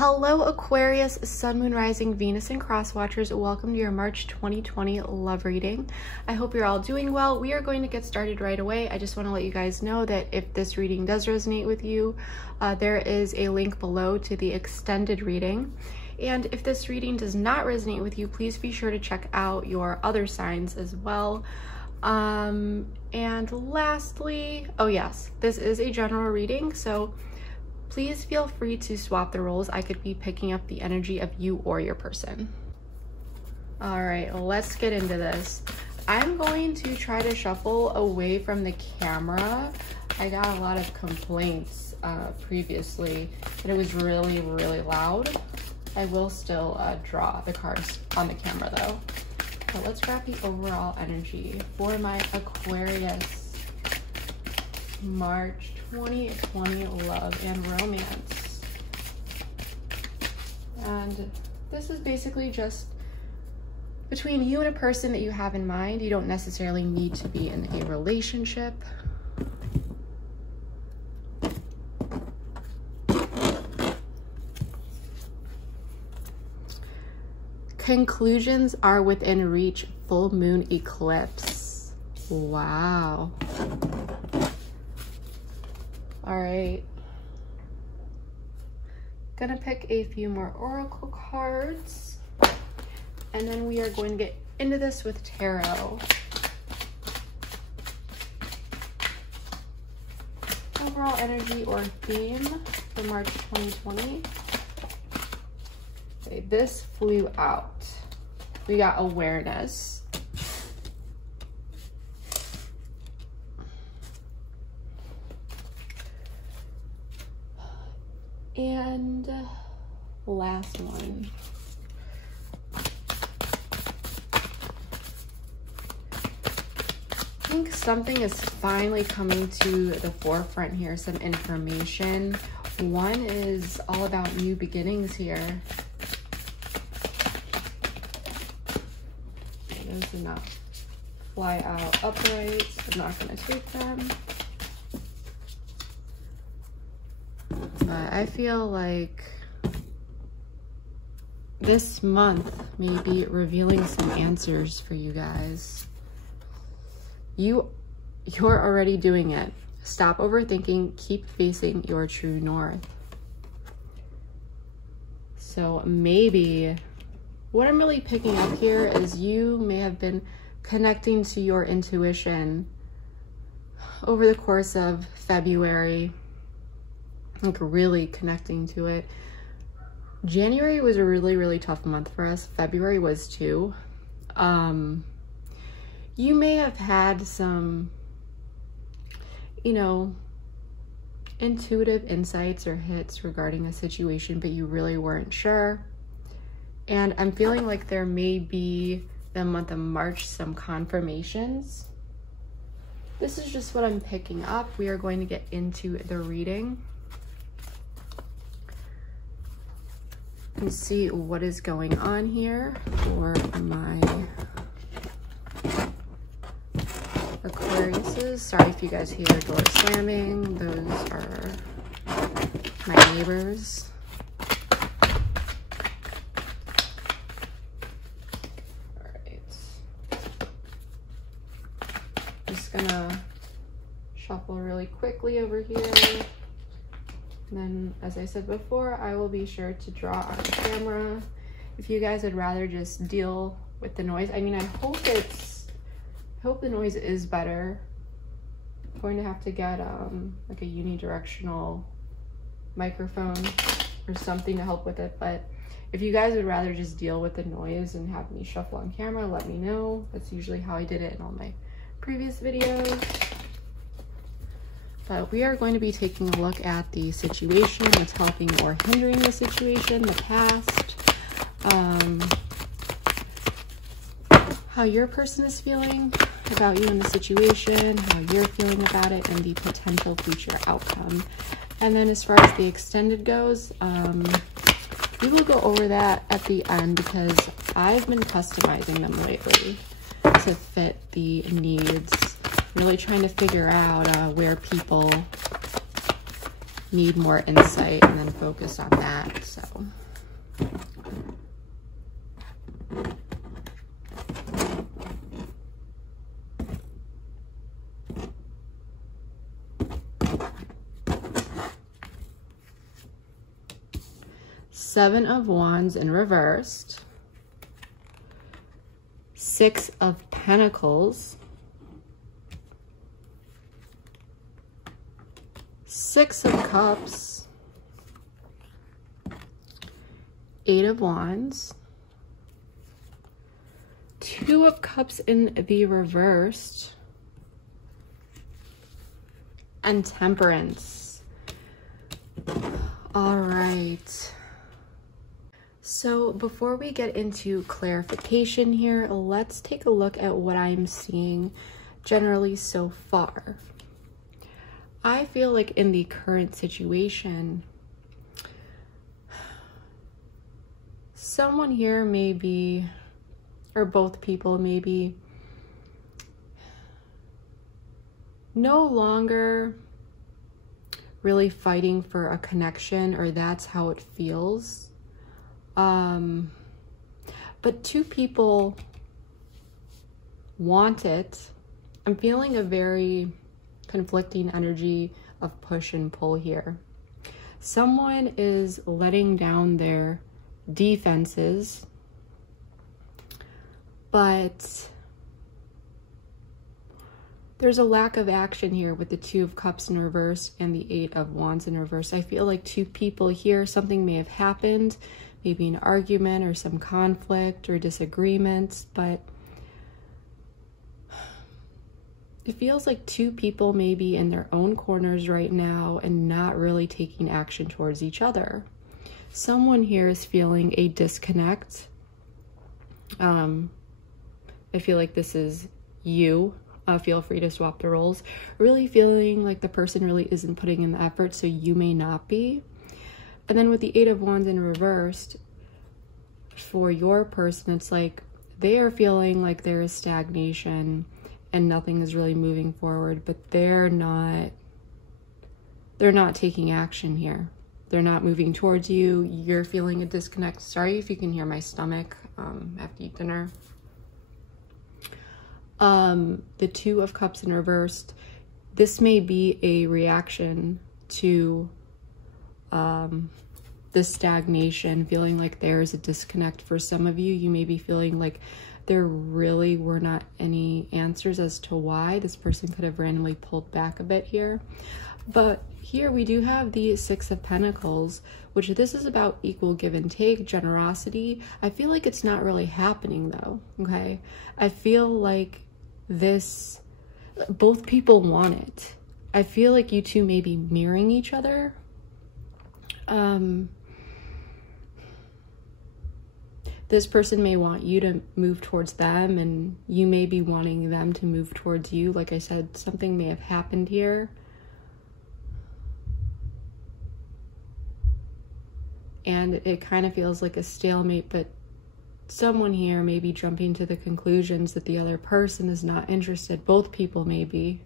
Hello Aquarius, Sun, Moon, Rising, Venus, and Cross Watchers. Welcome to your March 2020 love reading. I hope you're all doing well. We are going to get started right away. I just want to let you guys know that if this reading does resonate with you, there is a link below to the extended reading. And if this reading does not resonate with you, please be sure to check out your other signs as well. And lastly, oh yes, this is a general reading, so please feel free to swap the roles. I could be picking up the energy of you or your person. All right, let's get into this. I'm going to try to shuffle away from the camera. I got a lot of complaints previously that it was really, really loud. I will still draw the cards on the camera though. So let's grab the overall energy for my Aquarius March 2020 love and romance. And this is basically just between you and a person that you have in mind. You don't necessarily need to be in a relationship. Conclusions are within reach. Full moon eclipse. Wow. All right, gonna pick a few more oracle cards, and then we are going to get into this with tarot. Overall energy or theme for March 2020. Okay, this flew out. We got awareness. And last one. I think something is finally coming to the forefront here, some information. One is all about new beginnings here. Those do not fly out upright, so I'm not going to take them. But I feel like this month may be revealing some answers for you guys. You're already doing it. Stop overthinking, keep facing your true north. So maybe what I'm really picking up here is you may have been connecting to your intuition over the course of February. Like really connecting to it. January was a really, really tough month for us. February was too. You may have had some, you know, intuitive insights or hits regarding a situation, but you really weren't sure. And I'm feeling like there may be, the month of March, some confirmations. This is just what I'm picking up. We are going to get into the reading and see what is going on here for my Aquariuses. Sorry if you guys hear doors slamming. Those are my neighbors. All right. Just gonna shuffle really quickly over here. And then, as I said before, I will be sure to draw on camera. If you guys would rather just deal with the noise, I mean, I hope the noise is better. I'm going to have to get like a unidirectional microphone or something to help with it. But if you guys would rather just deal with the noise and have me shuffle on camera, let me know. That's usually how I did it in all my previous videos. But we are going to be taking a look at the situation, what's helping or hindering the situation, the past, how your person is feeling about you in the situation, how you're feeling about it, and the potential future outcome. And then as far as the extended goes, we will go over that at the end because I've been customizing them lately to fit the needs. Really trying to figure out where people need more insight and then focus on that. So Seven of Wands in reversed, Six of Pentacles, Six of Cups, Eight of Wands, Two of Cups in the reversed, and Temperance. All right. So before we get into clarification here, let's take a look at what I'm seeing generally so far. I feel like in the current situation, someone here may be, or both people may be, no longer really fighting for a connection, or that's how it feels. But two people want it. I'm feeling a very conflicting energy of push and pull here. Someone is letting down their defenses, but there's a lack of action here with the Two of Cups in reverse and the Eight of Wands in reverse. I feel like two people here, something may have happened, maybe an argument or some conflict or disagreements, but it feels like two people may be in their own corners right now and not really taking action towards each other. Someone here is feeling a disconnect. I feel like this is you. Feel free to swap the roles. Really feeling like the person really isn't putting in the effort, so you may not be. And then with the Eight of Wands in reversed, for your person, it's like they are feeling like there is stagnation and nothing is really moving forward, but they're not taking action here. They're not moving towards you. You're feeling a disconnect. Sorry if you can hear my stomach after you eat dinner. The Two of Cups in reversed, this may be a reaction to the stagnation, feeling like there's a disconnect for some of you. You may be feeling like there really were not any answers as to why this person could have randomly pulled back a bit here. But here we do have the Six of Pentacles, which this is about equal give and take, generosity. I feel like it's not really happening though, okay? I feel like this, both people want it. I feel like you two may be mirroring each other. This person may want you to move towards them, and you may be wanting them to move towards you. Like I said, something may have happened here. And it kind of feels like a stalemate, but someone here may be jumping to the conclusions that the other person is not interested. Both people may be.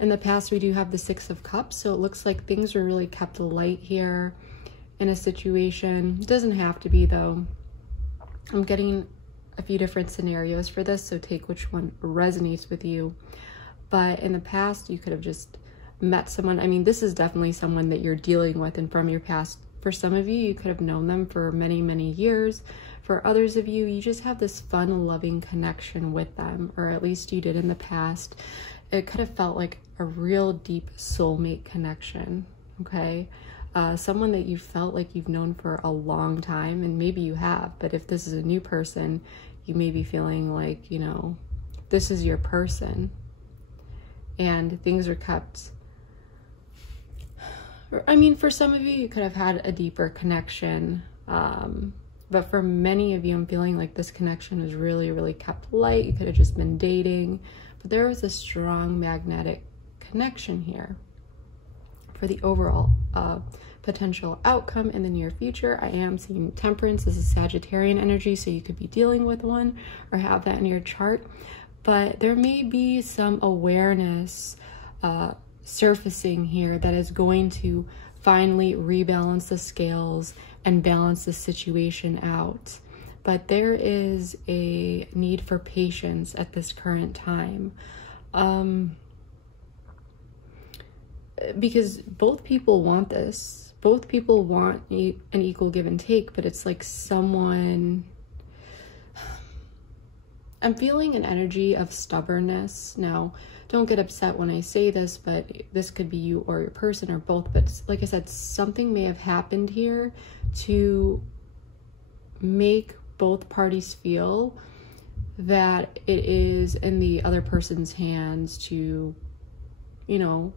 In the past, we do have the Six of Cups, so it looks like things were really kept light here in a situation. It doesn't have to be though. I'm getting a few different scenarios for this, so take which one resonates with you. But in the past, you could have just met someone. I mean, this is definitely someone that you're dealing with and from your past. For some of you, you could have known them for many, many years. For others of you, you just have this fun, loving connection with them, or at least you did in the past. It could have felt like a real deep soulmate connection, okay? Someone that you felt like you've known for a long time, and maybe you have, but if this is a new person, you may be feeling like, you know, this is your person, and things are kept. I mean, for some of you, you could have had a deeper connection, but for many of you, I'm feeling like this connection was really, really kept light. You could have just been dating, but there was a strong magnetic connection here. For the overall potential outcome in the near future, I am seeing Temperance as a Sagittarian energy, so you could be dealing with one or have that in your chart, but there may be some awareness, surfacing here that is going to finally rebalance the scales and balance the situation out. But there is a need for patience at this current time. Because both people want this. Both people want an equal give and take, but it's like someone... I'm feeling an energy of stubbornness. Now, don't get upset when I say this, but this could be you or your person or both. But like I said, something may have happened here to make both parties feel that it is in the other person's hands to, you know,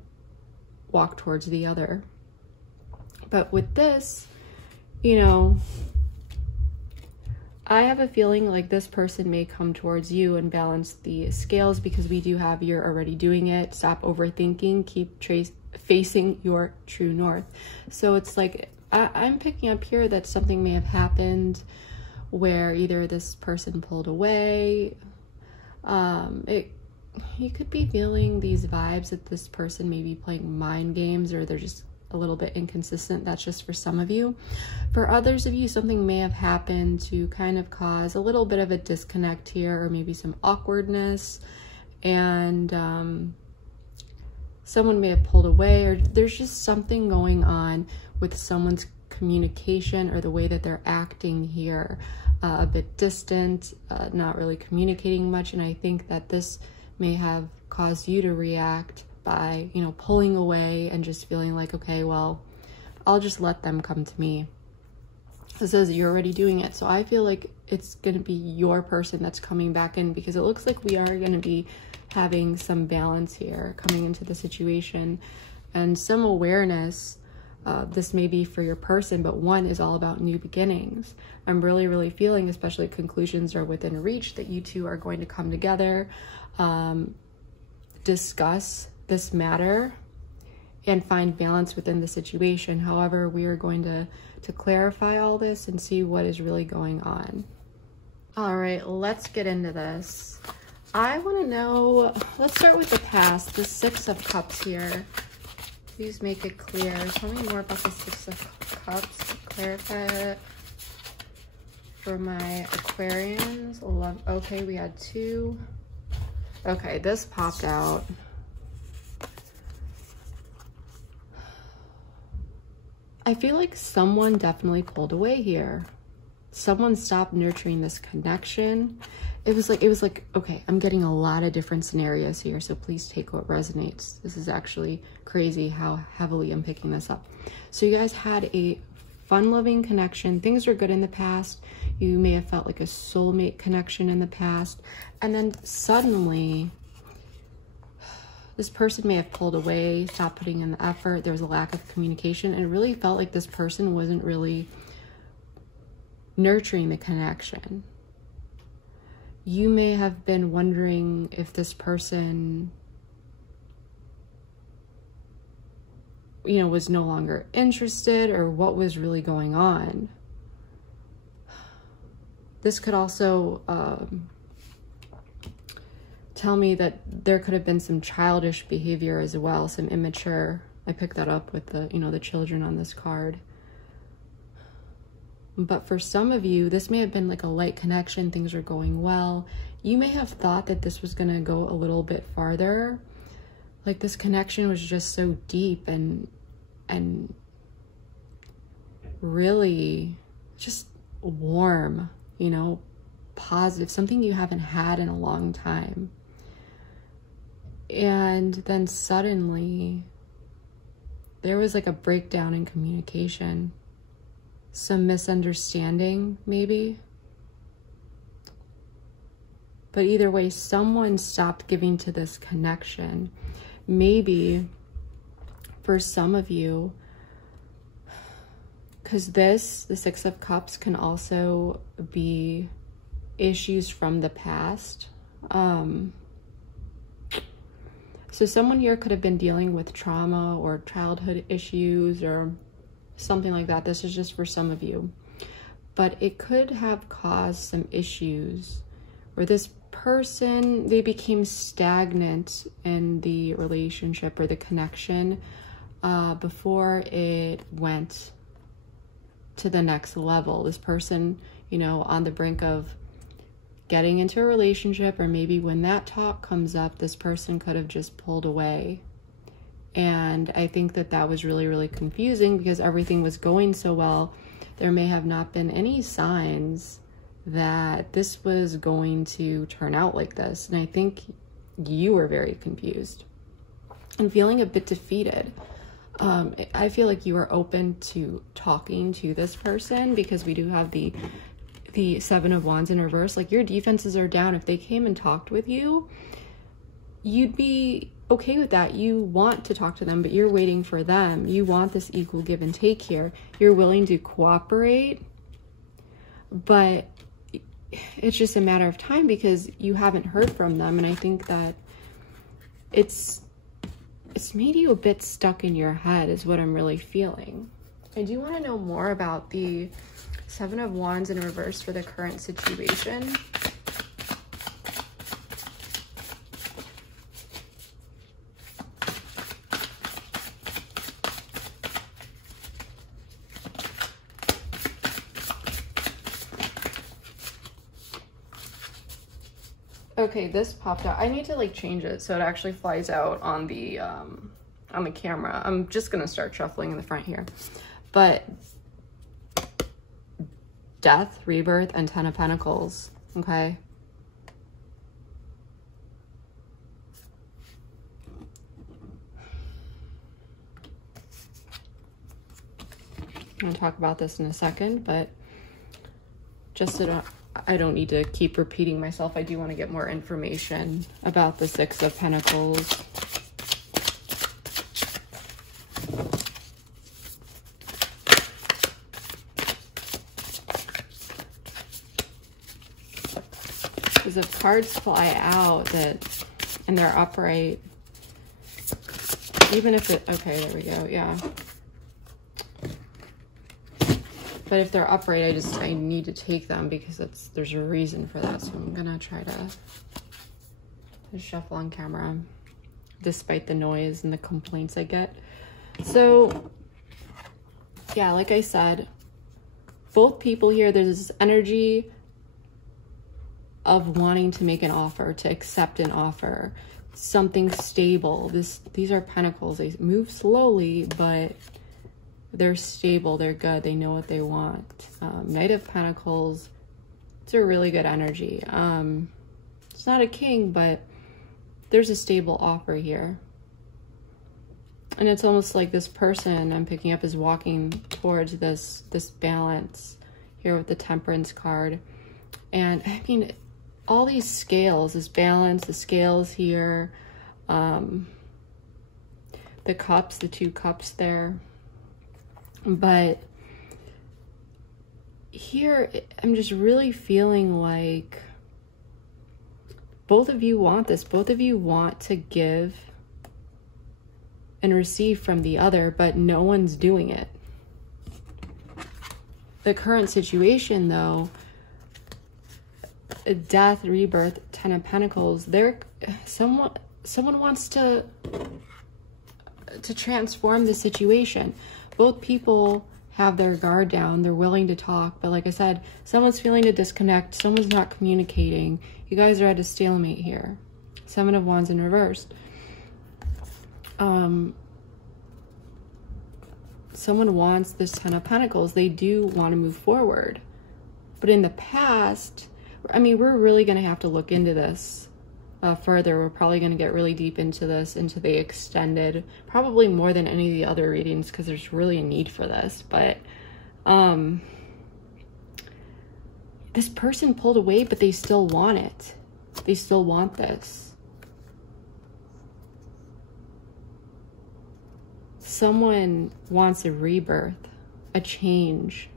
walk towards the other. But with this, you know, I have a feeling like this person may come towards you and balance the scales, because we do have you're already doing it. Stop overthinking, keep facing your true north. So it's like, I'm picking up here that something may have happened where either this person pulled away. You could be feeling these vibes that this person may be playing mind games, or they're just a little bit inconsistent. That's just for some of you. For others of you, something may have happened to kind of cause a little bit of a disconnect here, or maybe some awkwardness, and someone may have pulled away, or there's just something going on with someone's communication or the way that they're acting here, a bit distant, not really communicating much. And I think that this may have caused you to react by, you know, pulling away and just feeling like, okay, well, I'll just let them come to me. It says you're already doing it. So I feel like it's going to be your person that's coming back in, because it looks like we are going to be having some balance here coming into the situation and some awareness. This may be for your person, but one is all about new beginnings. I'm really feeling, especially conclusions are within reach, that you two are going to come together, discuss this matter, and find balance within the situation. However, we are going to clarify all this and see what is really going on. All right, let's get into this. I want to know, let's start with the past, the Six of Cups here. Please make it clear. Tell me more about the Six of Cups. Clarify it for my Aquarians. Okay, we had two. Okay, this popped out. I feel like someone definitely pulled away here. Someone stopped nurturing this connection. It was like, okay, I'm getting a lot of different scenarios here, so please take what resonates. This is actually crazy how heavily I'm picking this up. So you guys had a fun-loving connection. Things were good in the past. You may have felt like a soulmate connection in the past. And then suddenly, this person may have pulled away, stopped putting in the effort. There was a lack of communication, and it really felt like this person wasn't really nurturing the connection. You may have been wondering if this person, you know, was no longer interested, or what was really going on. This could also tell me that there could have been some childish behavior as well, some immature. I picked that up with the, you know, the children on this card. But for some of you, this may have been like a light connection. Things are going well. You may have thought that this was going to go a little bit farther. Like this connection was just so deep and really just warm, you know, positive, something you haven't had in a long time. And then suddenly there was like a breakdown in communication. Some misunderstanding, maybe. But either way, someone stopped giving to this connection. Maybe for some of you, because the Six of Cups can also be issues from the past. So someone here could have been dealing with trauma or childhood issues or something like that. This is just for some of you. But it could have caused some issues where this person, they became stagnant in the relationship or the connection before it went to the next level. This person, you know, on the brink of getting into a relationship, or maybe when that talk comes up, this person could have just pulled away. And I think that that was really, really confusing because everything was going so well. There may have not been any signs that this was going to turn out like this. And I think you were very confused and feeling a bit defeated. I feel like you are open to talking to this person because we do have the Seven of Wands in reverse. Like, your defenses are down. If they came and talked with you, you'd be okay with that. You want to talk to them, but you're waiting for them. You want this equal give and take here. You're willing to cooperate, but it's just a matter of time because you haven't heard from them. And I think that it's made you a bit stuck in your head is what I'm really feeling. I do want to know more about the Seven of Wands in reverse for the current situation. Okay, this popped out. I need to like change it so it actually flies out on the camera. I'm just gonna start shuffling in the front here. But Death, Rebirth, and Ten of Pentacles, okay? I'm gonna talk about this in a second, but just so I don't need to keep repeating myself, I do want to get more information about the Six of Pentacles. Because if cards fly out and they're upright, even if it, okay, there we go, yeah. But if they're upright, I need to take them because there's a reason for that. So I'm gonna try to shuffle on camera, despite the noise and the complaints I get. So yeah, like I said, both people here, there's this energy of wanting to make an offer, to accept an offer, something stable. These are pentacles. They move slowly, but they're stable, they're good, they know what they want. Knight of Pentacles, it's a really good energy. It's not a king, but there's a stable offer here. And it's almost like this person I'm picking up is walking towards this balance here with the Temperance card. And I mean, all these scales, this balance, the scales here, the cups, the two cups there. But here, I'm just really feeling like both of you want this. Both of you want to give and receive from the other, but no one's doing it. The current situation, though, Death, Rebirth, Ten of Pentacles, someone wants to transform the situation. Both people have their guard down. They're willing to talk. But like I said, someone's feeling to disconnect. Someone's not communicating. You guys are at a stalemate here. Seven of Wands in reverse. Someone wants this Ten of Pentacles. They do want to move forward. But in the past, I mean, we're really going to have to look into this further. We're probably going to get really deep into this, into the extended, probably more than any of the other readings, because there's really a need for this. But this person pulled away, but they still want it. They still want this. Someone wants a rebirth, a change.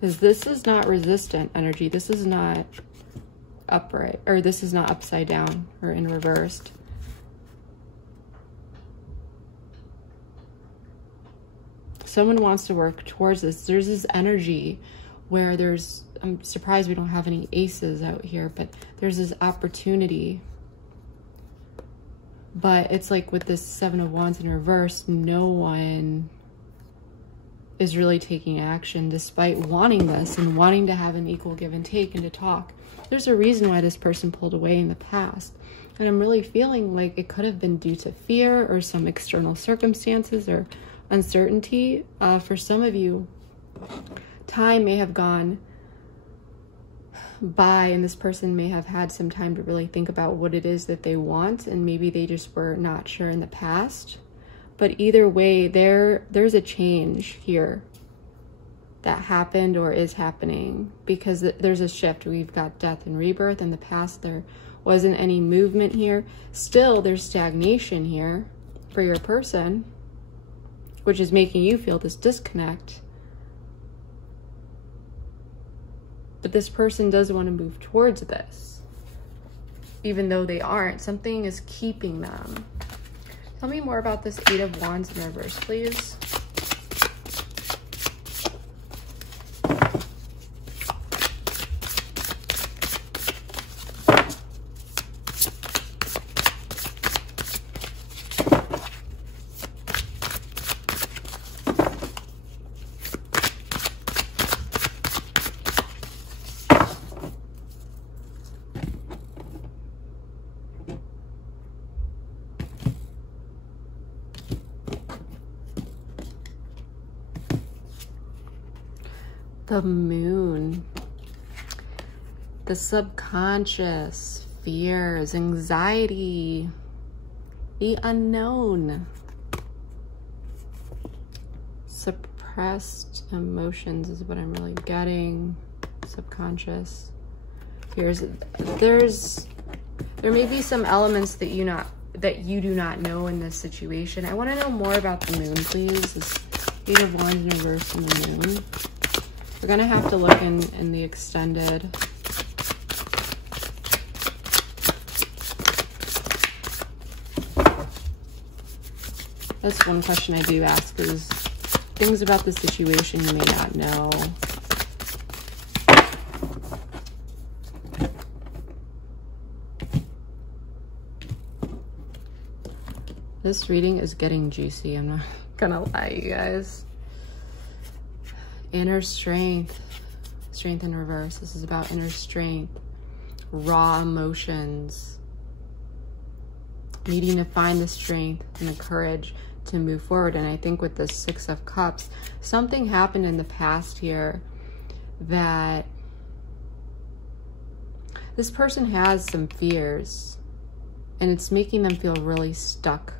Because this is not resistant energy. This is not upright, or this is not upside down or in reversed. Someone wants to work towards this. There's this energy where there's, I'm surprised we don't have any aces out here, but there's this opportunity. But it's like with this Seven of Wands in reverse, no one is really taking action despite wanting this and wanting to have an equal give and take and to talk. There's a reason why this person pulled away in the past. And I'm really feeling like it could have been due to fear or some external circumstances or uncertainty. For some of you, time may have gone by and this person may have had some time to really think about what it is that they want, and maybe they just were not sure in the past. But either way, there's a change here that happened or is happening, because there's a shift. We've got death and rebirth. In the past, there wasn't any movement here. Still, there's stagnation here for your person, which is making you feel this disconnect. But this person does want to move towards this, even though they aren't. Something is keeping them. Tell me more about this Eight of Wands in reverse, please. The Moon, the subconscious, fears, anxiety, the unknown, suppressed emotions is what I'm really getting. Subconscious fears. There may be some elements that you do not know in this situation. I want to know more about the Moon, please. This Eight of Wands in reverse and the Moon. We're gonna have to look in the extended. That's one question I do ask, is things about the situation you may not know. This reading is getting juicy, I'm not gonna lie, you guys. Inner strength, strength in reverse. This is about inner strength, raw emotions, needing to find the strength and the courage to move forward. And I think with the Six of Cups, something happened in the past here that this person has some fears and it's making them feel really stuck.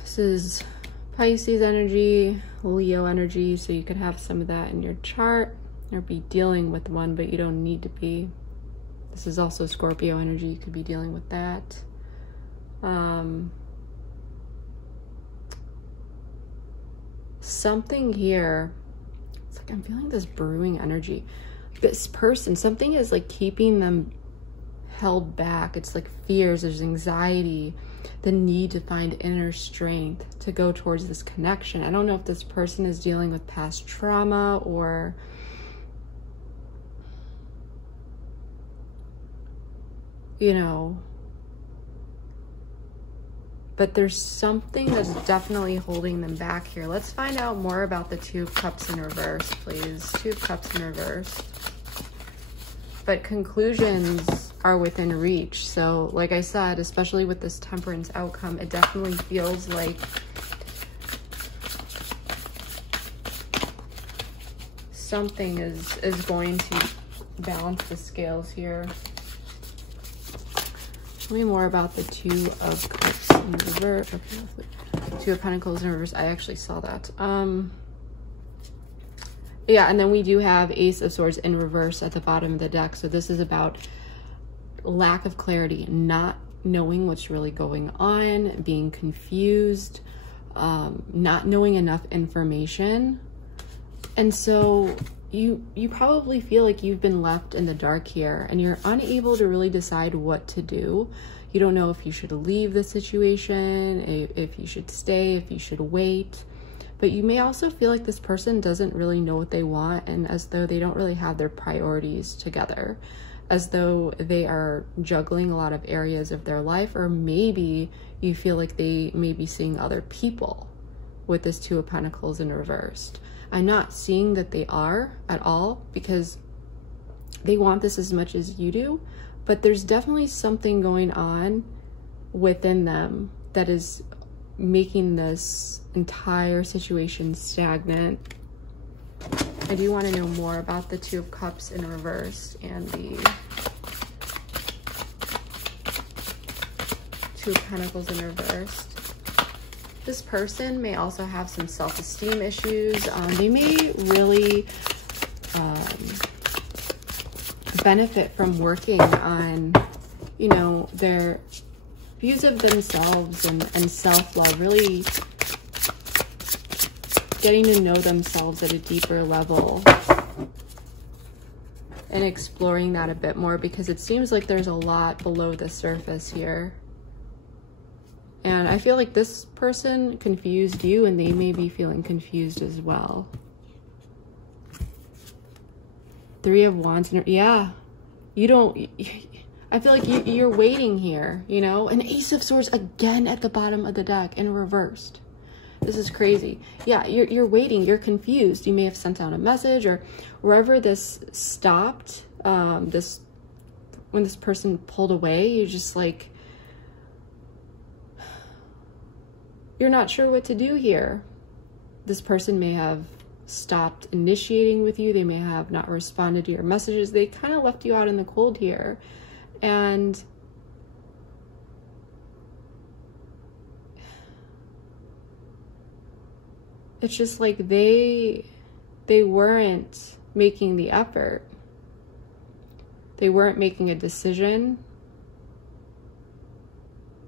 This is Pisces energy, Leo energy, so you could have some of that in your chart or be dealing with one, but you don't need to be. This is also Scorpio energy, you could be dealing with that. Something here, it's like I'm feeling this brewing energy. This person, something is like keeping them held back. It's like fears, there's anxiety, the need to find inner strength to go towards this connection. I don't know if this person is dealing with past trauma or you know, but there's something that's definitely holding them back here. Let's find out more about the Two of Cups in reverse, please. Two of Cups in reverse. But conclusions are within reach. So like I said, especially with this Temperance outcome, it definitely feels like something is going to balance the scales here. Tell me more about the Two of Cups in reverse. Okay, Two of Pentacles in reverse. I actually saw that. Yeah, and then we do have Ace of Swords in reverse at the bottom of the deck. So this is about lack of clarity, not knowing what's really going on, being confused, not knowing enough information. And so you probably feel like you've been left in the dark here, and you're unable to really decide what to do. You don't know if you should leave the situation, if you should stay, if you should wait. But you may also feel like this person doesn't really know what they want, and as though they don't really have their priorities together, as though they are juggling a lot of areas of their life, or maybe you feel like they may be seeing other people with this Two of Pentacles in reversed. I'm not seeing that they are at all, because they want this as much as you do, but there's definitely something going on within them that is making this entire situation stagnant. I do want to know more about the Two of Cups in reverse and the Two of Pentacles in reverse. This person may also have some self-esteem issues. They may really benefit from working on, you know, their views of themselves and self-love, really getting to know themselves at a deeper level and exploring that a bit more, because it seems like there's a lot below the surface here. And I feel like this person confused you, and they may be feeling confused as well. Three of Wands. Yeah, you don't... I feel like you're waiting here, you know? An Ace of Swords again at the bottom of the deck in reversed. This is crazy. Yeah, you're waiting. You're confused. You may have sent out a message, or wherever this stopped, when this person pulled away, you're just like... You're not sure what to do here. This person may have stopped initiating with you. They may have not responded to your messages. They kind of left you out in the cold here. And it's just like they weren't making the effort. They weren't making a decision.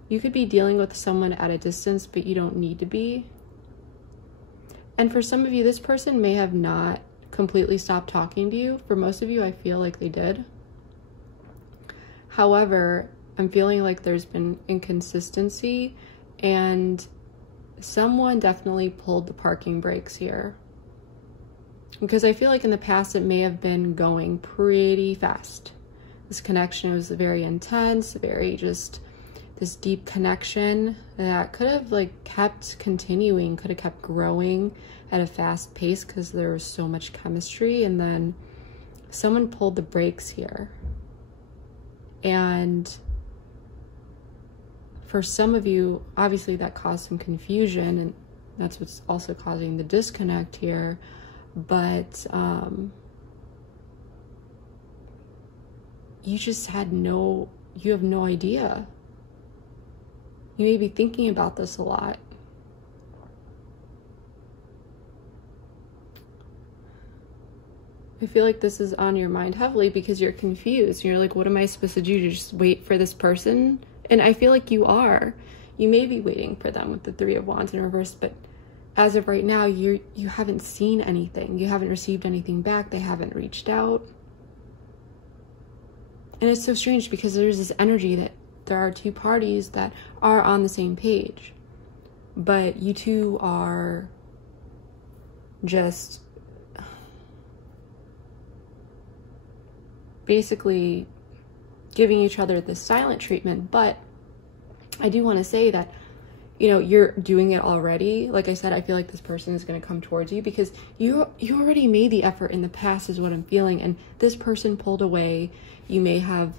You could be dealing with someone at a distance, but you don't need to be. And for some of you, this person may have not completely stopped talking to you. For most of you, I feel like they did. However, I'm feeling like there's been inconsistency, and someone definitely pulled the parking brakes here. Because I feel like in the past, it may have been going pretty fast. This connection was very intense, very just... this deep connection that could have like kept continuing, could have kept growing at a fast pace because there was so much chemistry, and then someone pulled the brakes here. And for some of you, obviously that caused some confusion, and that's what's also causing the disconnect here. But you just had you have no idea. You may be thinking about this a lot. I feel like this is on your mind heavily because you're confused. You're like, what am I supposed to do? To just wait for this person? And I feel like you are. You may be waiting for them with the Three of Wands in reverse, but as of right now, you haven't seen anything. You haven't received anything back. They haven't reached out. And it's so strange because there's this energy that there are two parties that are on the same page, but you two are just basically giving each other this silent treatment. But I do want to say that, you know, you're doing it already. Like I said, I feel like this person is going to come towards you because you already made the effort in the past, is what I'm feeling. And this person pulled away. You may have,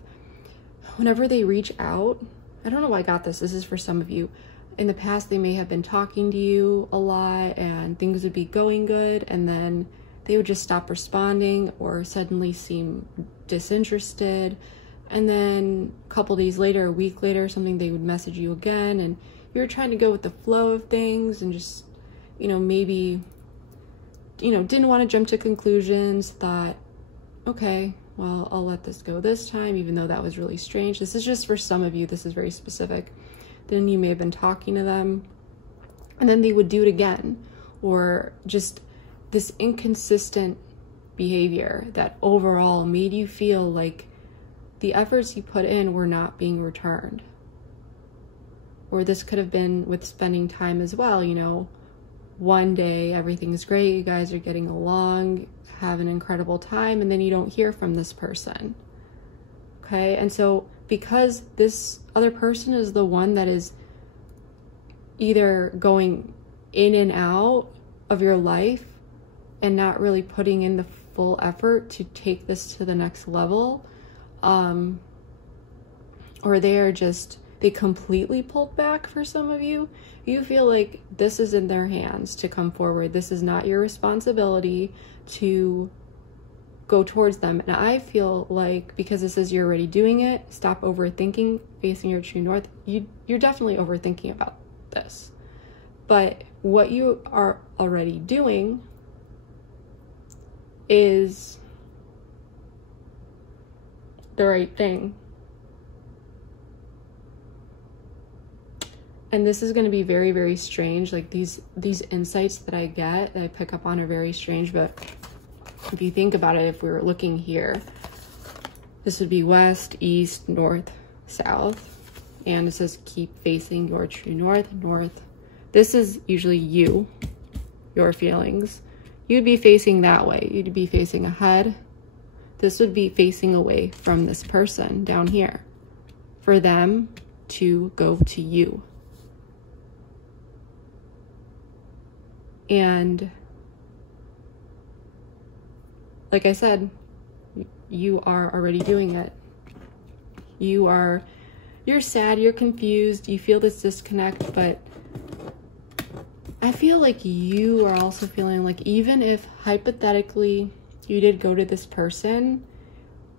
whenever they reach out, I don't know why I got this. This is for some of you. In the past, they may have been talking to you a lot and things would be going good, and then they would just stop responding or suddenly seem disinterested. And then a couple days later, a week later, something, they would message you again, and you were trying to go with the flow of things and just, you know, maybe, you know, didn't want to jump to conclusions, thought, okay, well, I'll let this go this time, even though that was really strange. This is just for some of you. This is very specific. Then you may have been talking to them, and then they would do it again, or just this inconsistent behavior that overall made you feel like the efforts you put in were not being returned. Or this could have been with spending time as well, you know, one day everything's great, you guys are getting along, have an incredible time, and then you don't hear from this person. Okay, and so because this other person is the one that is either going in and out of your life and not really putting in the full effort to take this to the next level, or they completely pulled back for some of you. You feel like this is in their hands to come forward. This is not your responsibility to go towards them. And I feel like because this is you're already doing it, stop overthinking, facing your true north. You're definitely overthinking about this. But what you are already doing is the right thing. And this is going to be very, very strange. Like these insights that I get, that I pick up on, are very strange. But if you think about it, if we were looking here, this would be west, east, north, south. And it says keep facing your true north, north. This is usually you, your feelings. You'd be facing that way. You'd be facing ahead. This would be facing away from this person down here for them to go to you. And like I said, you are already doing it. You're sad, you're confused, you feel this disconnect, but I feel like you are also feeling like even if hypothetically you did go to this person,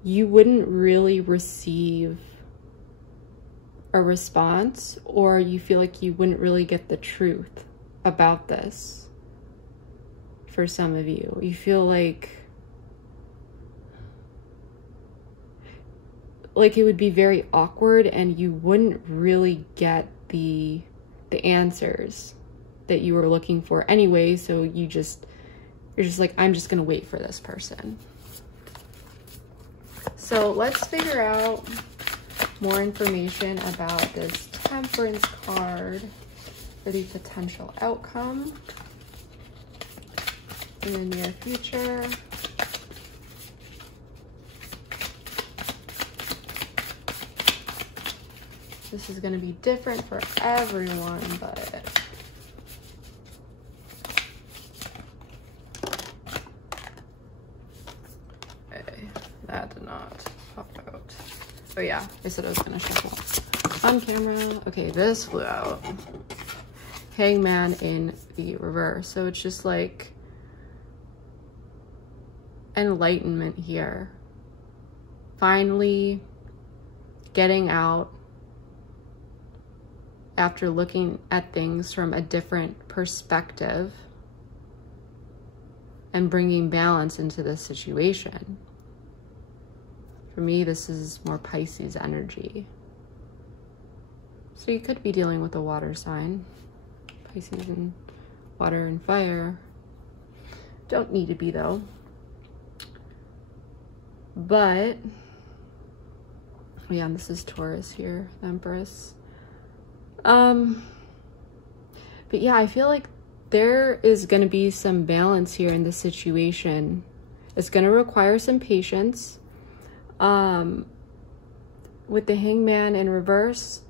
you wouldn't really receive a response, or you feel like you wouldn't really get the truth about this. For some of you, you feel like it would be very awkward and you wouldn't really get the answers that you were looking for anyway, so you're just like, I'm just gonna wait for this person. So let's figure out more information about this Temperance card for the potential outcome in the near future. This is going to be different for everyone, but okay, that did not pop out. Oh yeah, I said I was going to shuffle on camera. Okay, this flew out. Hangman in the reverse. So it's just like enlightenment here. Finally getting out after looking at things from a different perspective and bringing balance into this situation. For me, this is more Pisces energy. So you could be dealing with a water sign. Pisces and water and fire. Don't need to be though. But yeah, this is Taurus here, the Empress. But yeah, I feel like there is going to be some balance here in this situation. It's going to require some patience. With the Hangman in reverse,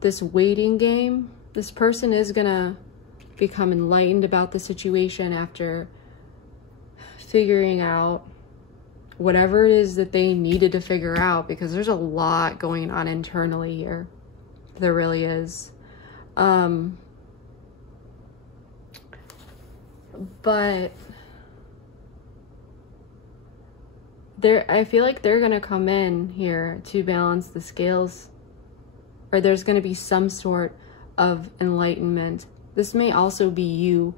this waiting game, this person is going to become enlightened about the situation after figuring out whatever it is that they needed to figure out, because there's a lot going on internally here. There really is. But I feel like they're going to come in here to balance the scales, or there's going to be some sort of enlightenment. This may also be you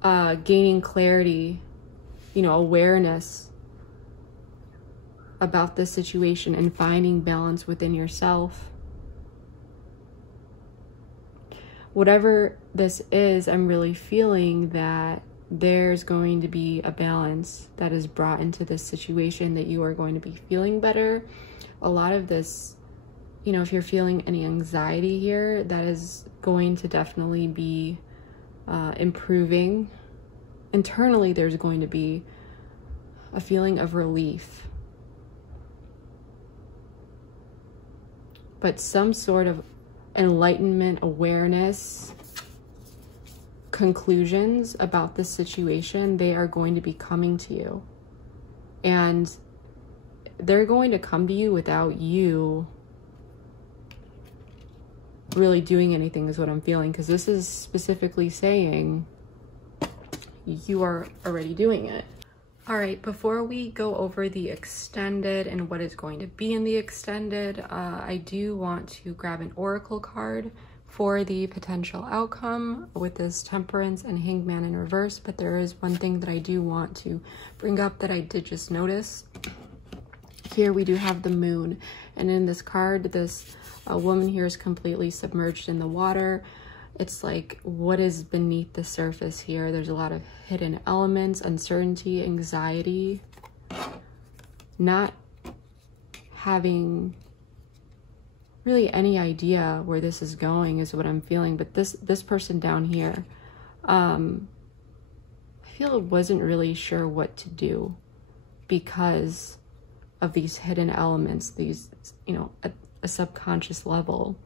gaining clarity, you know, awareness about this situation and finding balance within yourself. Whatever this is, I'm really feeling that there's going to be a balance that is brought into this situation, that you are going to be feeling better. A lot of this, you know, if you're feeling any anxiety here, that is going to definitely be improving. Internally, there's going to be a feeling of relief, but some sort of enlightenment, awareness, conclusions about the situation, they are going to be coming to you. And they're going to come to you without you really doing anything, is what I'm feeling, because this is specifically saying you are already doing it. All right, before we go over the extended and what is going to be in the extended, I do want to grab an oracle card for the potential outcome with this Temperance and Hanged Man in reverse. But there is one thing that I do want to bring up that I did just notice. Here we do have the moon, and in this card, this woman here is completely submerged in the water. It's like, what is beneath the surface here? There's a lot of hidden elements, uncertainty, anxiety, not having really any idea where this is going is what I'm feeling. But this person down here, I feel wasn't really sure what to do because of these hidden elements, these, you know, at a subconscious level.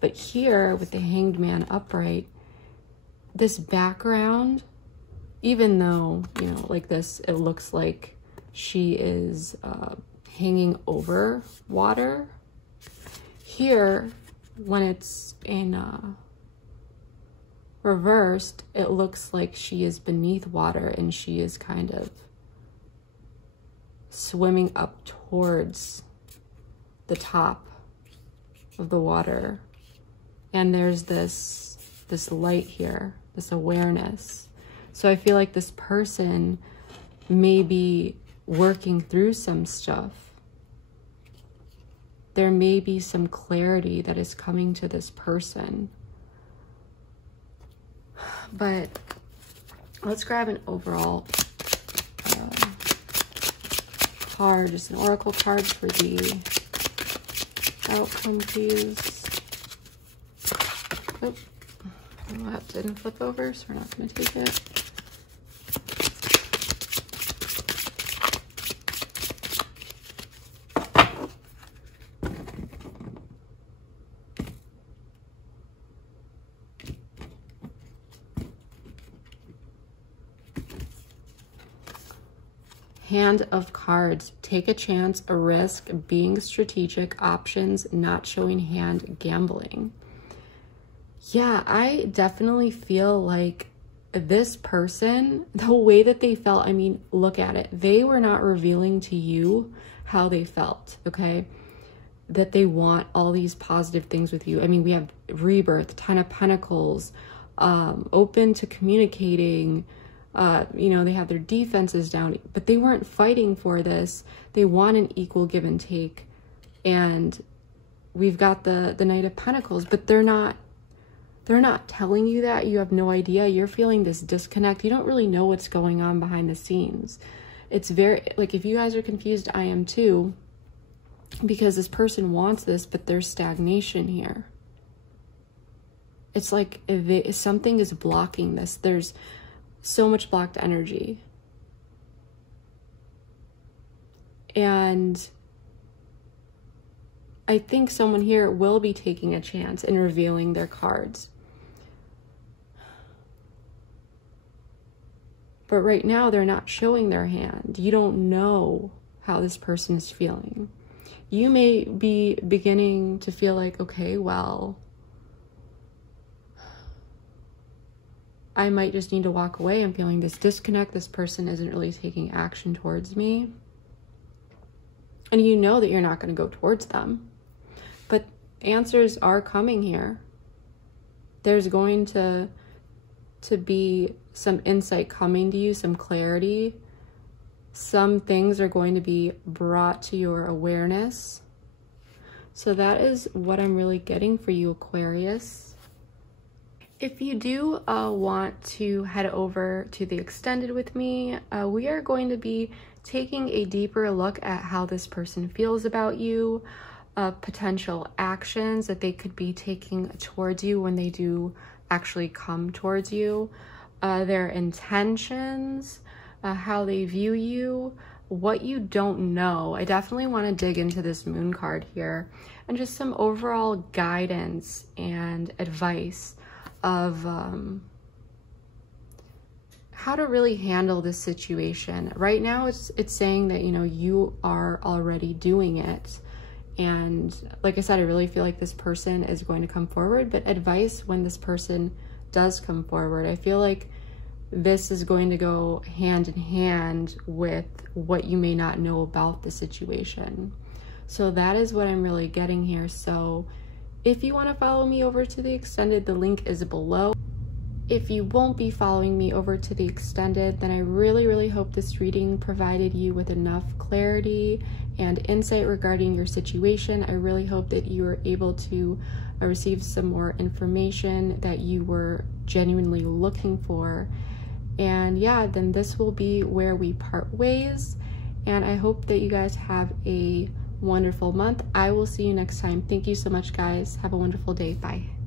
But here with the Hanged Man upright, this background, even though, you know, like this, it looks like she is hanging over water. Here, when it's in reversed, it looks like she is beneath water and she is kind of swimming up towards the top of the water. And there's this light here, this awareness. So I feel like this person may be working through some stuff. There may be some clarity that is coming to this person. But let's grab an overall card, just an oracle card for the outcome, please. Oh, that didn't flip over, so we're not going to take it. Hand of Cards. Take a chance, a risk, being strategic, options, not showing hand, gambling. Yeah, I definitely feel like this person, the way that they felt, I mean, look at it. They were not revealing to you how they felt, okay? That they want all these positive things with you. I mean, we have rebirth, Ten of Pentacles, open to communicating. You know, they have their defenses down, but they weren't fighting for this. They want an equal give and take. And we've got the Knight of Pentacles, but they're not telling you that. You have no idea. You're feeling this disconnect. You don't really know what's going on behind the scenes. It's very, like, if you guys are confused, I am too, because this person wants this, but there's stagnation here. It's like if something is blocking this. There's so much blocked energy. And I think someone here will be taking a chance in revealing their cards. But right now, they're not showing their hand. You don't know how this person is feeling. You may be beginning to feel like, okay, well, I might just need to walk away. I'm feeling this disconnect. This person isn't really taking action towards me. And you know that you're not going to go towards them. But answers are coming here. There's going to be some insight coming to you, some clarity. Some things are going to be brought to your awareness. So that is what I'm really getting for you, Aquarius. If you do want to head over to the extended with me, we are going to be taking a deeper look at how this person feels about you, potential actions that they could be taking towards you when they do actually come towards you, their intentions, how they view you, what you don't know. I definitely want to dig into this moon card here, and just some overall guidance and advice of how to really handle this situation. Right now it's saying that, you know, you are already doing it, and like I said, I really feel like this person is going to come forward. But advice when this person does come forward, I feel like this is going to go hand in hand with what you may not know about the situation. So that is what I'm really getting here. So if you want to follow me over to the extended, the link is below. If you won't be following me over to the extended, then I really hope this reading provided you with enough clarity and insight regarding your situation. I really hope that you were able to receive some more information that you were genuinely looking for. And yeah, then this will be where we part ways. And I hope that you guys have a wonderful month. I will see you next time. Thank you so much, guys. Have a wonderful day. Bye.